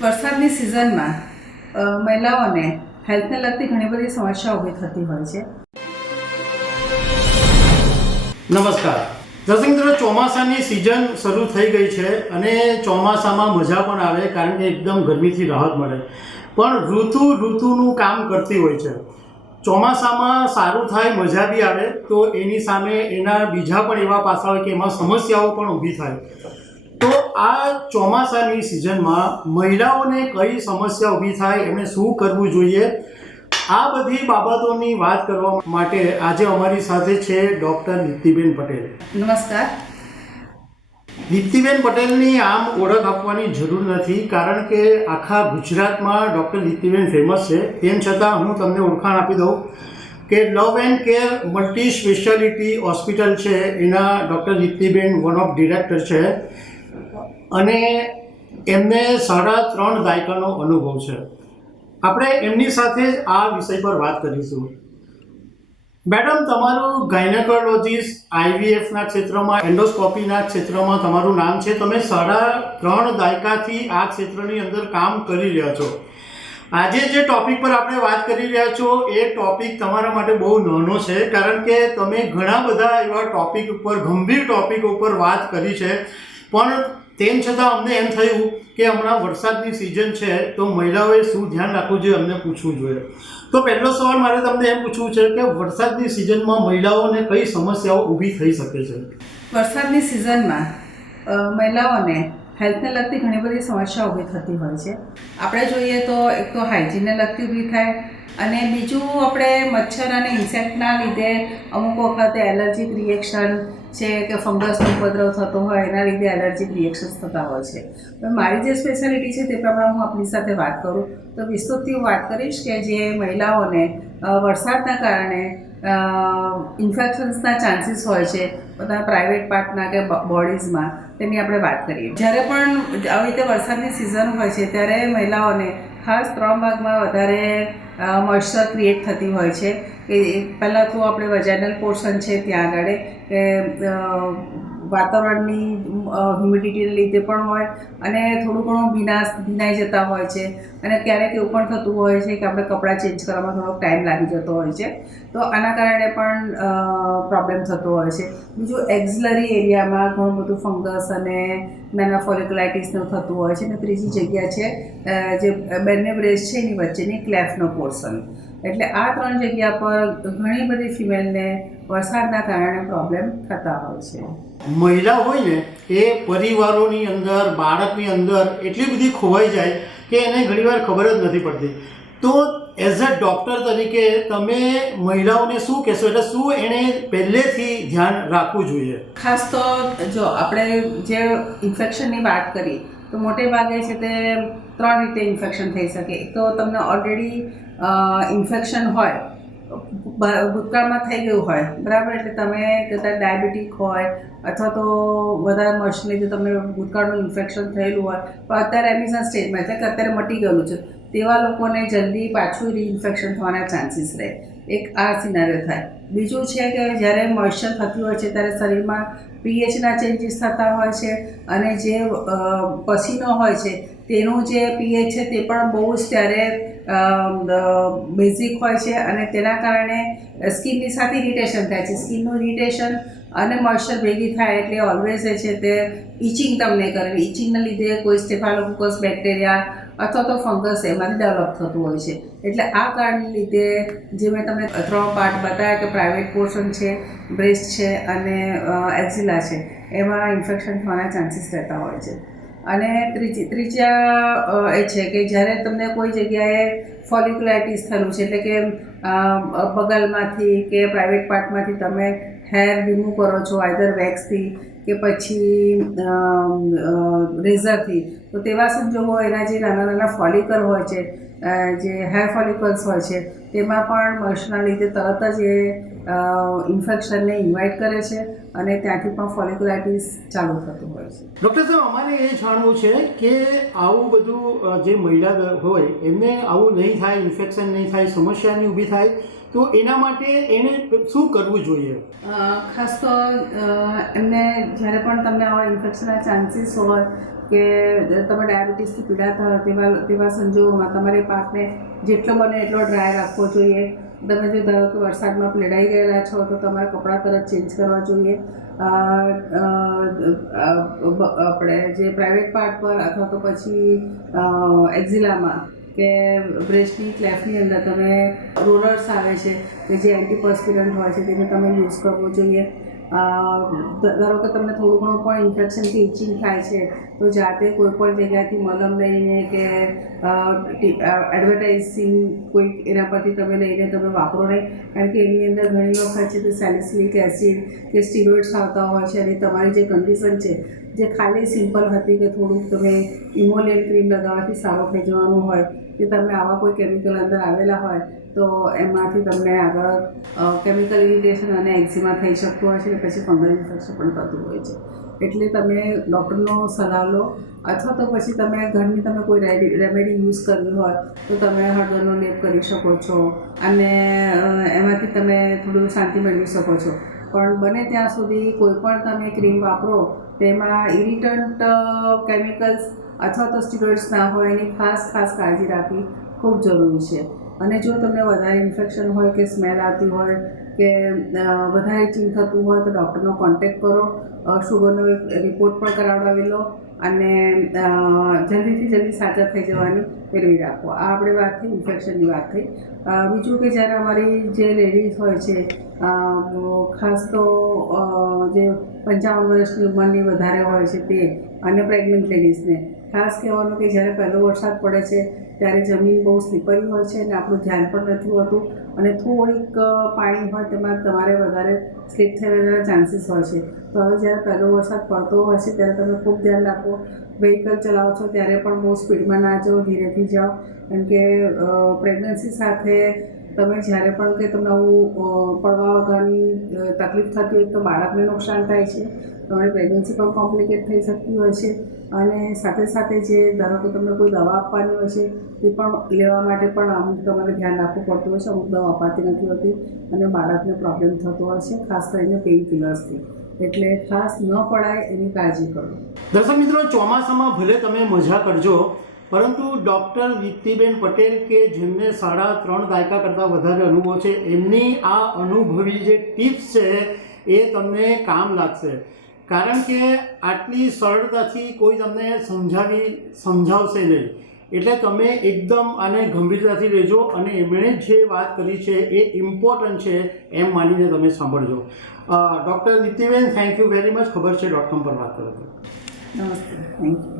વરસાદની સિઝનમાં મહિલાઓને હેલ્થને લગતી ઘણી બધી સમસ્યાઓ ઊભી થતી હોય છે. નમસ્કાર દર્શક મિત્રો, ચોમાસાની સિઝન શરૂ થઈ ગઈ છે અને ચોમાસામાં મજા પણ આવે કારણ કે એકદમ ગરમીથી રાહત મળે. પણ ઋતુનું કામ કરતી હોય છે. ચોમાસામાં સારું થાય, મજા બી આવે, તો એની સામે એના બીજા પણ એવા પાસા હોય કે એમાં સમસ્યાઓ પણ ઊભી થાય. તો આ ચોમાસાની સિઝનમાં મહિલાઓને કઈ સમસ્યા ઊભી થાય, એમને શું કરવું જોઈએ, આ બધી બાબતોની વાત કરવા માટે આજે અમારી સાથે છે ડૉક્ટર દીપ્તિબેન પટેલ. નમસ્કાર. દીપ્તિબેન પટેલની આમ ઓળખ આપવાની જરૂર નથી કારણ કે આખા ગુજરાતમાં ડૉક્ટર દીપ્તિબેન ફેમસ છે. તેમ છતાં હું તમને ઓળખાણ આપી દઉં કે love and care multi speciality hospital છે એના ડૉક્ટર દીપ્તિબેન વન ઓફ ડિરેક્ટર છે અને એમને 3.5 દાયકાનો અનુભવ છે. આપણે એમની સાથે જ આ વિષય પર વાત કરીશું. મેડમ, તમારું ગાયનેકોલોજીસ્ટ આઈવીએફના ક્ષેત્રમાં, એન્ડોસ્કોપીના ક્ષેત્રમાં તમારું નામ છે. તમે 3.5 દાયકાથી આ ક્ષેત્રની અંદર કામ કરી રહ્યા છો. આજે જે ટૉપિક પર આપણે વાત કરી રહ્યા છો એ ટૉપિક તમારા માટે બહુ નાનો છે કારણ કે તમે ઘણા બધા એવા ટૉપિક ઉપર, ગંભીર ટૉપિક ઉપર વાત કરી છે. પણ તેમ છતાં અમને એમ થયું કે હમણાં વરસાદની સિઝન છે તો મહિલાઓએ શું ધ્યાન રાખવું જોઈએ, અમને પૂછવું જોઈએ. તો પહેલો સવાલ મારે તમને એમ પૂછવું છે કે વરસાદની સિઝનમાં મહિલાઓને કઈ સમસ્યાઓ ઊભી થઈ શકે છે? વરસાદની સિઝનમાં મહિલાઓને હેલ્થને લગતી ઘણી બધી સમસ્યાઓ ઊભી થતી હોય છે. આપણે જોઈએ તો એક તો હાઇજીનને લગતી ઊભી થાય અને બીજું આપણે મચ્છર અને ઇન્સેક્ટના લીધે અમુક વખતે એલર્જીક રિએક્શન છે કે ફંગસનો ઉપદ્રવ થતો હોય એના લીધે એલર્જીક રિએક્શન્સ થતા હોય છે. પણ મારી જે સ્પેશિયાલિટી છે તે પ્રમાણે હું આપની સાથે વાત કરું તો વિસ્તૃતથી હું વાત કરીશ કે જે મહિલાઓને વરસાદના કારણે ઇન્ફેક્શન્સના ચાન્સીસ હોય છે પોતાના પ્રાઇવેટ પાર્ટના કે બોડીઝમાં, તેની આપણે વાત કરીએ. જ્યારે પણ આવી રીતે વરસાદની સિઝન હોય છે ત્યારે મહિલાઓને ખાસ 3 ભાગમાં વધારે મોઇશ્ચર ક્રિએટ થતી હોય છે. કે પહેલાં તો આપણે વજાઇનલ પોર્શન છે ત્યાં આગળ કે વાતાવરણની હ્યુમિડિટીને લીધે પણ હોય અને થોડું ઘણું ભીનાઈ જતા હોય છે અને ક્યારેક એવું પણ થતું હોય છે કે આપણે કપડાં ચેન્જ કરવામાં થોડોક ટાઈમ લાગી જતો હોય છે. તો આના કારણે પણ પ્રોબ્લેમ થતો હોય છે. બીજું એક્ઝિલરી એરિયામાં ઘણું બધું ફંગસ અને નાના ફોલિક્યુલાઇટિસનું થતું હોય છે. અને ત્રીજી જગ્યા છે જે બંને બ્રેસ્ટ છે એની વચ્ચેની ક્લેફનો પોર્શન. એટલે આ 3 જગ્યા પર ઘણી બધી ફિમેલને વરસાદના કારણે પ્રોબ્લેમ થતા હોય છે. મહિલા હોય ને એ પરિવારોની અંદર, બાળકની અંદર એટલી બધી ખોવાઈ જાય કે એને ઘણીવાર ખબર જ નથી પડતી. તો એઝ અ ડૉક્ટર તરીકે તમે મહિલાઓને શું કહેશો? એટલે શું એણે પહેલેથી ધ્યાન રાખવું જોઈએ? ખાસ તો જો આપણે જે ઇન્ફેક્શનની વાત કરી તો મોટે ભાગે છે તે 3 રીતે ઇન્ફેક્શન થઈ શકે. એક તો તમને ઓલરેડી ઇન્ફેક્શન હોય, ભૂતકાળમાં થઈ ગયું હોય, બરાબર, એટલે તમે કદાચ ડાયાબિટીક હોય અથવા તો વધારે મચ્છરને લીધે તમને ભૂતકાળનું ઇન્ફેક્શન થયેલું હોય પણ અત્યારે રેમિશન સ્ટેજમાં એટલે કે અત્યારે મટી ગયેલું છે, તેવા લોકોને જલ્દી પાછું રીઇન્ફેક્શન થવાના ચાન્સીસ રહે. એક આ સિનારીઓ થાય. બીજું છે કે જ્યારે મોઇશ્ચર થતી હોય છે ત્યારે શરીરમાં પીએચના ચેન્જીસ થતા હોય છે અને જે પસીનો હોય છે તેનું જે પીએચ છે તે પણ બહુ જ ત્યારે બેઝિક હોય છે અને તેના કારણે સ્કિનની સાથે ઇરિટેશન થાય છે. સ્કિનનું ઇરિટેશન અને મોઇશ્ચર ભેગી થાય એટલે ઓલવેઝ છે તે ઇચિંગ તમને કરે. ઇચિંગના લીધે કોઈ સ્ટેફાલોકોકસ બેક્ટેરિયા અથવા તો ફંગસ એમાંથી ડેવલપ થતું હોય છે. એટલે આ કારણને લીધે જે મેં તમને 3 પાર્ટ બતાવ્યા કે પ્રાઇવેટ પોર્શન છે, બ્રેસ્ટ છે અને એક્ઝિલા છે, એમાં ઇન્ફેક્શન થવાના ચાન્સીસ રહેતા હોય છે. અને ત્રીજા એ છે કે જ્યારે તમને કોઈ જગ્યાએ ફોલિક્યુલાઇટિસ થયેલું છે એટલે કે બગલમાંથી કે પ્રાઇવેટ પાર્ટમાંથી તમે હેર રિમૂવ કરો છો આઈધર વેક્સથી કે પછી રેઝરથી, તો તેવા સંજોગો એના જે નાના નાના ફોલિકલ હોય છે, જે હેર ફોલિકલ્સ હોય છે, તેમાં પણ મોઇશ્ચરના લીધે તરત જ એ ઇન્ફેક્શનને ઇન્વાઇટ કરે છે અને ત્યાંથી પણ ફોલિક્યુલાઇટિસ ચાલુ થતું હોય છે. ડૉક્ટર સાહેબ, અમારે એ જાણવું છે કે આવું બધું જે મહિલા હોય એમને આવું નહીં થાય, ઇન્ફેક્શન નહીં થાય, સમસ્યા નહીં ઊભી થાય, તો એના માટે એણે શું કરવું જોઈએ? ખાસ તો એમને જ્યારે પણ તમને આવા ઇન્ફેક્શનના ચાન્સીસ હોય કે તમે ડાયાબિટીસથી પીડાતા હોય તેવા સંજોગોમાં તમારે પાકને જેટલો બને એટલો ડ્રાય રાખવો જોઈએ. તમે જો ધારો કે વરસાદમાં પલળાઈ ગયેલા છો તો તમારે કપડાં તરત ચેન્જ કરવા જોઈએ. આપણે જે પ્રાઇવેટ પાર્ટ પર અથવા તો પછી એક્ઝિલામાં કે બ્રેસ્ટની ક્લેફની અંદર તમે રોલર્સ આવે છે કે જે એન્ટીપર્સ્પિરન્ટ હોય છે તેને તમે યુઝ કરવો જોઈએ. ધારો કે તમને થોડું ઘણું પણ ઇન્ફેક્શનથી ઇચિંગ થાય છે તો જાતે કોઈ પણ જગ્યાથી મલમ લઈને કે એડવર્ટાઇઝિંગ કોઈ એના પરથી તમે લઈને તમે વાપરો નહીં, કારણ કે એની અંદર ઘણી વખત છે તે સેલિસિલિક એસિડ કે સ્ટીરોઇડ્સ આવતા હોય છે અને તમારી જે કન્ડિશન છે જે ખાલી સિમ્પલ હતી કે થોડુંક તમે ઇમોલિયન ક્રીમ લગાવવાથી સારું થઈ જવાનું હોય કે તમે આવા કોઈ કેમિકલ અંદર આવેલા હોય તો એમાંથી તમને આગળ કેમિકલ ઇરિટેશન અને એક્ઝિમા થઈ શકતું હોય છે અને પછી ફંગલ ઇન્ફેક્શન પણ થતું હોય છે. એટલે તમે ડૉક્ટરનો સલાહ લો અથવા તો પછી તમે ઘરની તમે કોઈ રેમેડી યુઝ કરવી હોય તો તમે હળદરનો લેપ કરી શકો છો અને એમાંથી તમે થોડું શાંતિ મેળવી શકો છો. પણ બને ત્યાં સુધી કોઈ પણ તમે ક્રીમ વાપરો તેમાં ઇરિટન્ટ કેમિકલ્સ અથવા તો સ્ટીરોઇડ્સ ના હોય એની ખાસ કાળજી રાખવી ખૂબ જરૂરી છે. અને જો તમને વધારે ઇન્ફેક્શન હોય કે સ્મેલ આવતી હોય કે વધારે ચીન થતું હોય તો ડૉક્ટરનો કોન્ટેક્ટ કરો, શુગરનો રિપોર્ટ પણ કરાવડાવી લો અને જલ્દીથી જલ્દી સાજા થઈ જવાની મેળવી રાખો. આ આપણે વાત થઈ ઇન્ફેક્શનની વાત થઈ. બીજું કે જ્યારે અમારી જે લેડીઝ હોય છે ખાસ તો જે 55 વર્ષની ઉંમરની વધારે હોય છે તે અને પ્રેગ્નન્ટ લેડીઝને ખાસ કહેવાનું કે જ્યારે પહેલો વરસાદ પડે છે ત્યારે જમીન બહુ સ્લીપરી હોય છે અને આપણું ધ્યાન પણ નથી હોતું અને થોડીક પાણી હોય તેમાં તમારે વધારે સ્લીપ થવાના ચાન્સીસ હોય છે. તો હવે જ્યારે પહેલો વરસાદ પડતો હોય છે ત્યારે તમે ખૂબ ધ્યાન રાખો. વ્હીકલ ચલાવો છો ત્યારે પણ બહુ સ્પીડમાં ના જાઓ, ધીરેથી જાઓ, કારણ કે પ્રેગ્નન્સી સાથે તમે જ્યારે પણ કે તમને આવું પડવા વગરની તકલીફ થતી હોય તો બાળકને નુકસાન થાય છે, તમારી પ્રેગ્નન્સી પણ કોમ્પ્લિકેટ થઈ શકતી હોય છે અને સાથે સાથે જે ધારો કે તમને કોઈ દવા આપવાની હોય છે તે પણ લેવા માટે પણ અમુક તમારે ધ્યાન રાખવું પડતું હોય છે. અમુક દવા અપાતી નથી હોતી અને બાળકને પ્રોબ્લેમ થતો હોય છે, ખાસ કરીને પેઇન કિલર્સથી. એટલે ખાસ ન પડાય એની કાળજી કરો. દર્શક મિત્રો, ચોમાસામાં ભલે તમે મજા કરજો પરંતુ ડૉક્ટર દીપ્તિબેન પટેલ કે જેમને 3.5 દાયકા કરતાં વધારે અનુભવ છે એમની આ અનુભવી જે ટિપ્સ છે એ તમને કામ લાગશે. કારણ કે આટલી સરળતાથી કોઈ તમને સમજાવશે નહીં. એટલે તમે એકદમ આને ગંભીરતાથી લેજો અને એમણે જે વાત કરી છે એ ઇમ્પોર્ટન્ટ છે એમ માનીને તમે સાંભળજો. Doctor દીપ્તિબેન, thank you very much. ખબર છે .com પર વાત કરો. નમસ્તે, થેન્ક યુ.